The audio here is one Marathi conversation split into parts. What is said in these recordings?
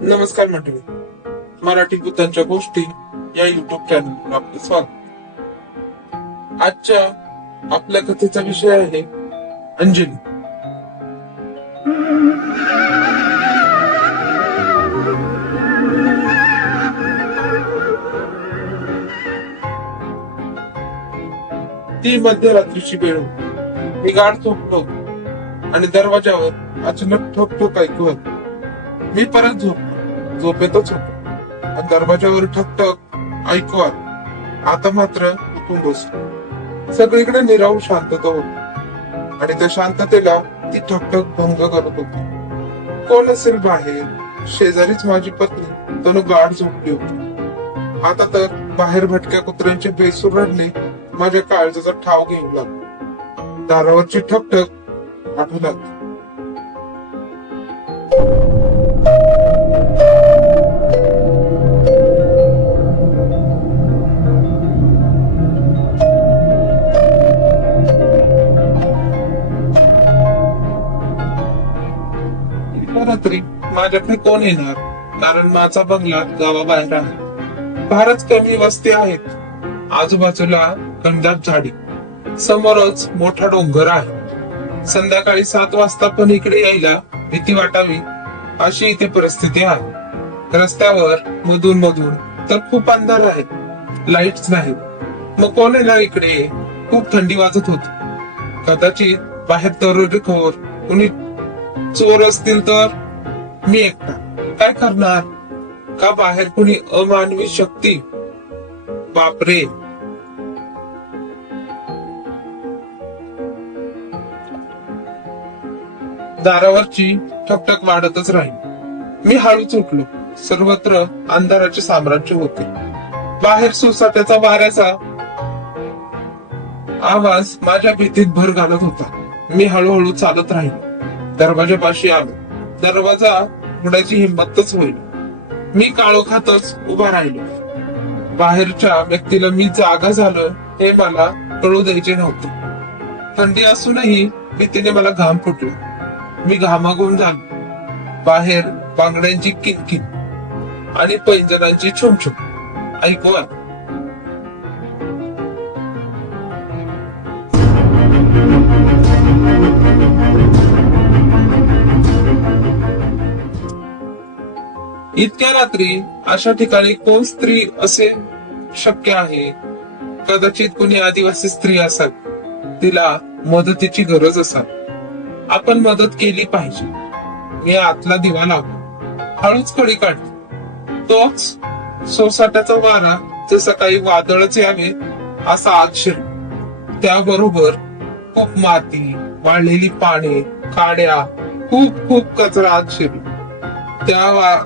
नमस्कार मंडळी, मराठी भूतांच्या गोष्टी या युट्यूब चॅनलवर आपले स्वागत. आजच्या आपल्या कथेचा विषय आहे अंजली. ती मध्यरात्रीची वेळ होती. मी गाढ झोपलो आणि दरवाजावर अचानक ठोक ठोक ऐकू आलं. मी परत झोपलो, झोपेतच होतो आणि दरवाजावर ठकठक ऐकू आलं. आता मात्र उठून बसलो. सगळीकडे निराळू शांतता होती आणि त्या शांततेला ती ठकठक भंग करत होती. कोण असेल बाहेर? शेजारीच माझी पत्नी तनु गाढ झोपली होती. आता तर बाहेर भटक्या कुत्र्यांचे बेसूर रडणे माझ्या काळजाचा ठाव घेऊ लागला. दारावरची ठकठक आठवू लागली. रात्री माझ्याकडे कोण येणार? कारण माझा बंगला गावाबाहेर आहे. फारच कमी वस्ती आहेत. आजूबाजूला घनदाट झाडी, समोरच मोठा डोंगर आहे. संध्याकाळी 7 वाजता पण इकडे यायला भीती वाटावी अशी इथे परिस्थिती आहे. रस्त्यावर मधून मधून तर खूप अंधार आहे, लाईट्स नाहीत. मग कोण येणार इकडे? खूप थंडी वाजत होती. कदाचित बाहेर दरोडेखोर कुणी चोर असतील तर. मी एकटा काय करणार? का बाहेर कुणी अमानवी शक्ती? बापरे. दारावरची ठकठक वाढतच राहील. मी हळूच उठलो. सर्वत्र अंधाराचे साम्राज्य होते. बाहेर सुसाट्याचा वाऱ्याचा आवाज माझ्या भीतीत भर घालत होता. मी हळूहळू चालत राहिलो. दरवाजापाशी आलो. दरवाजा उघडायची हिंमतच होईल. मी काळोखातच उभा राहिलो. बाहेरच्या व्यक्तीला मी जागा झालो हे मला कळू द्यायचे नव्हते. थंडी असूनही भीतीने मला घाम फुटला. मी घामाघूम झालो. बाहेर बांगड्यांची किनकिन आणि पैंजणांची छुमछुम ऐकू आली. इतक्या रात्री अशा ठिकाणी कोण स्त्री असे शक्य आहे? कदाचित कुणी आदिवासी स्त्री असाल. तिला मदतीची गरज असाल. आपण मदत केली पाहिजे. मी आतला दिवा लावला. हळूच कडी काढली. तोच सोसाट्याचा वारा जसा काही वादळच यावे असा आत शिरला. त्याबरोबर खूप माती, वाळलेली पाने, काड्या, खूप खूप कचरा आत शिरला. त्या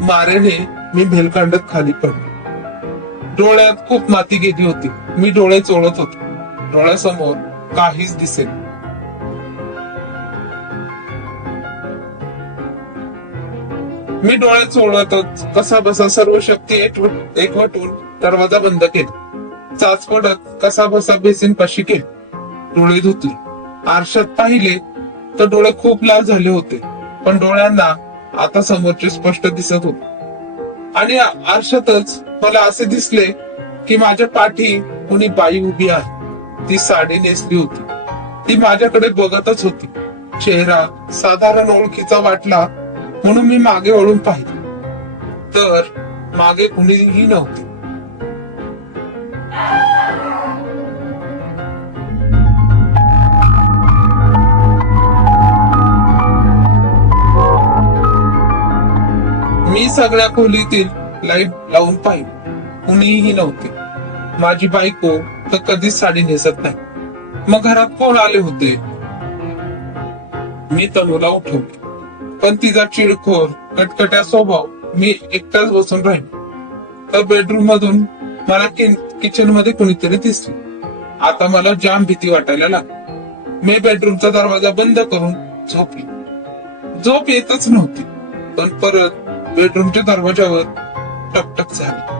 मारेने मी भेलकांडत खाली पडलो. डोळ्यात खूप माती गेली होती. मी डोळे चोळत होतो. डोळ्यासमोर काहीच दिसेल. मी डोळे चोळतच कसा बसा सर्व शक्ती एकवटून दरवाजा बंद केला. चाच पडत कसा बसा बेसिन पाशी केली. डोळे धुतले. आरशात पाहिले तर डोळे खूप लाल झाले होते. पण डोळ्यांना आता समोरचे स्पष्ट दिसत होते. आणि आरशातच मला असे दिसले की माझ्या पाठी कोणी बाई उभी आहे. ती साडी नेसली होती. ती माझ्याकडे बघतच होती. चेहरा साधारण ओळखीचा वाटला म्हणून मी मागे वळून पाहिले तर मागे कुणीही नव्हते. मी सगळ्या खोलीतील लाईट लावून पाहिली. कुणीही नव्हते. माझी बायको तर कधीच साडी नेसत नाही. मग घरात कोण आले होते? मी तनूला उठवले. पण तिचा चिडखोर कटकट्या स्वभाव मी एकटाच बसून राहिलो. तर बेडरूम मधून मला किचन मध्ये कुणीतरी दिसले. आता मला जाम भीती वाटायला लागली. मी बेडरूमचा दरवाजा बंद करून झोपली. झोप येतच नव्हती. पण परत बेडरूमच्या दरवाजावर टकटक झाली.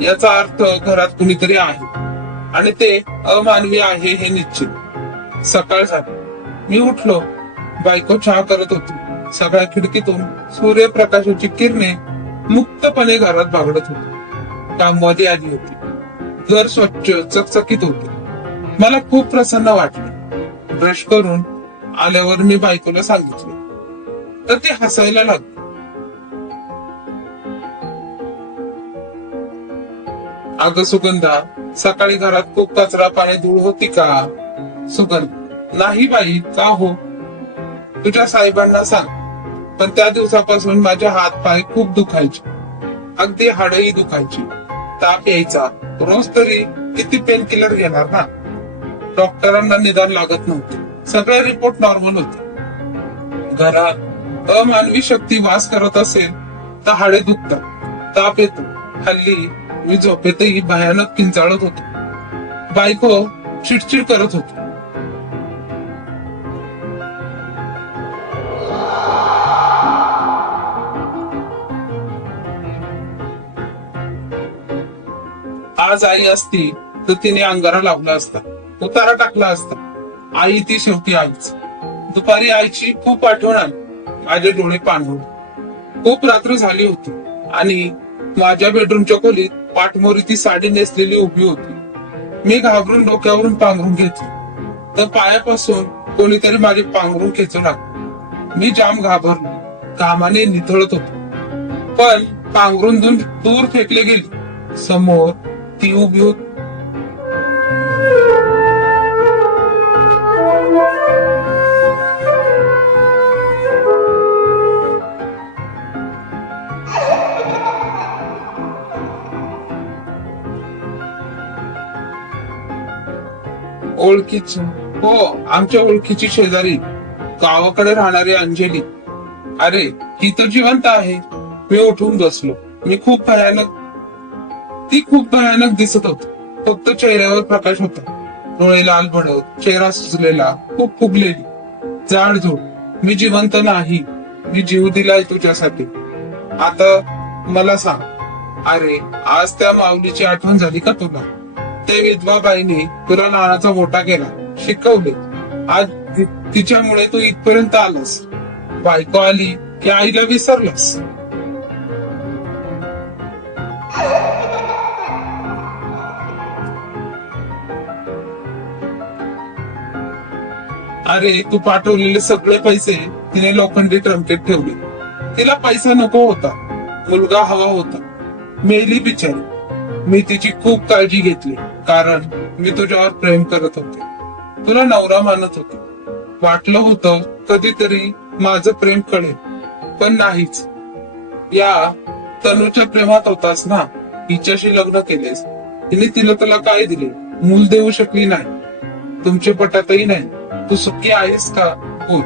याचा अर्थ घरात कुणीतरी आहे आणि ते अमानवी आहे हे निश्चित. सकाळ झाली. मी उठलो. बायको चहा करत होती. सगळ्या खिडकीतून सूर्यप्रकाशाची किरणे मुक्तपणे घरात बागडत होती. कामवाली आली होती. घर स्वच्छ चकचकीत होते. मला खूप प्रसन्न वाटले. ब्रश करून आल्यावर मी बायकोला सांगितले तर ती हसायला लागली. अगं सुगंधा, सकाळी घरात खूप कचरा पाणी धूळ होती का? सुगंध: नाही बाई, का हो? तुझ्या साहेबांना सांग. पण त्या दिवसापासून माझे हात पाय खूप दुखायचे. अगदी हाडही दुखायची. ताप यायचा. रोज तरी किती पेन किलर घेणार ना. डॉक्टरांना निदान लागत नव्हते. सगळे रिपोर्ट नॉर्मल होते. घरात अमानवी शक्ती वास करत असेल तर हाडे दुखतात, ताप येतो. हल्ली मी झोपेतही भयानक किंचाळत होतो. बायको चिडचिड करत होती. आज आई असती तर तिने अंगारा लावला असता, उतारा टाकला असता. आई ती शेवटी आईच. दुपारी आईची खूप आठवण आली. माझे डोळे पाणवले. खूप रात्र झाली होती आणि माझ्या बेडरूमच्या खोलीत पाठमोरी ती साडी नेसलेली उभी होती. मी घाबरून डोक्यावरून पांघरून घेतली तर पायापासून कोणीतरी माझी पांघरून खेचू लागले. मी जाम घाबरलो. घामाने निथळत होतो. पण पांघरून दूर फेकले गेली. समोर ती उभी होती. ओळखीची? हो, आमच्या ओळखीची शेजारी, गावाकडे राहणारी अंजली. अरे, ही तर जिवंत आहे. मी उठून बसलो. ती खूप भयानक दिसत होती. फक्त चेहऱ्यावर प्रकाश होता. डोळे लाल भडक, चेहरा सुजलेला, खूप फुगलेली, जाडजूड. मी जिवंत नाही. मी जीव दिलाय तुझ्यासाठी. आता मला सांग, अरे आज त्या माऊलीची आठवण झाली का तुला? ते विधवा बाईने तुला लहानाचा मोठा केला, शिकवले. आज तिच्यामुळे तू इथपर्यंत आलास. बायको आली की आईला विसरलास. अरे, तू पाठवलेले सगळे पैसे तिने लोखंडी ट्रंकेत ठेवले. तिला पैसा नको होता, मुलगा हवा होता. मेली बिचारी. मी तिची खूप काळजी घेतली कारण मी तुझ्यावर प्रेम करत होते. तुला नवरा मानत होते. वाटलं होतं कधीतरी माझं प्रेम कळेल, पण नाहीच. या तनूच्या प्रेमात होतास ना. हिच्याशी लग्न केलेस. तिने तुला काय दिले? मूल देऊ शकली नाही. तुमच्या पटातही नाही. तू सुखी आहेस का? बोल.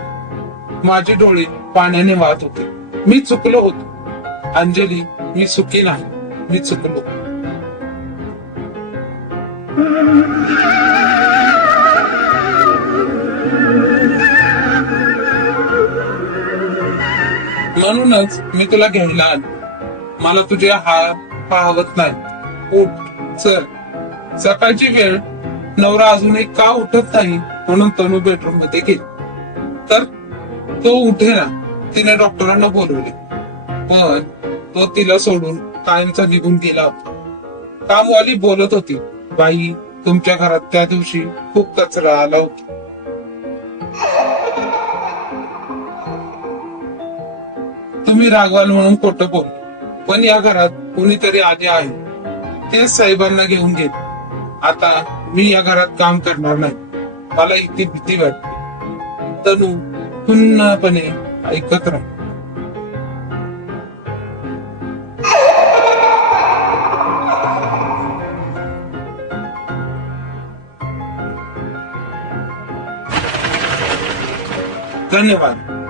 माझे डोळे पाण्याने वाहत होते. मी चुकलो होतो अंजली. मी सुखी नाही. मी चुकलो. म्हणूनच मी तुला घ्यायला आलो. मला तुझे हार पाहवत नाही. उठ, चल. सकाळची वेळ. नवरा अजूनही का उठत नाही म्हणून तनू बेडरूम मध्ये गेली तर तो उठेना. तिने डॉक्टरांना बोलवले पण तो तिला सोडून कायमचा निघून गेला होता. कामवाली बोलत होती, बाई, तुमच्या घरात त्या दिवशी खूप कचरा आला होता. तुम्ही रागवाल म्हणून खोटं बोल, पण या घरात कुणीतरी आले आहे. ते साहेबांना घेऊन गेले. आता मी या घरात काम करणार नाही. मला इतकी भीती वाटते. तनू पुन्हापणे ऐकत राह. धन्यवाद.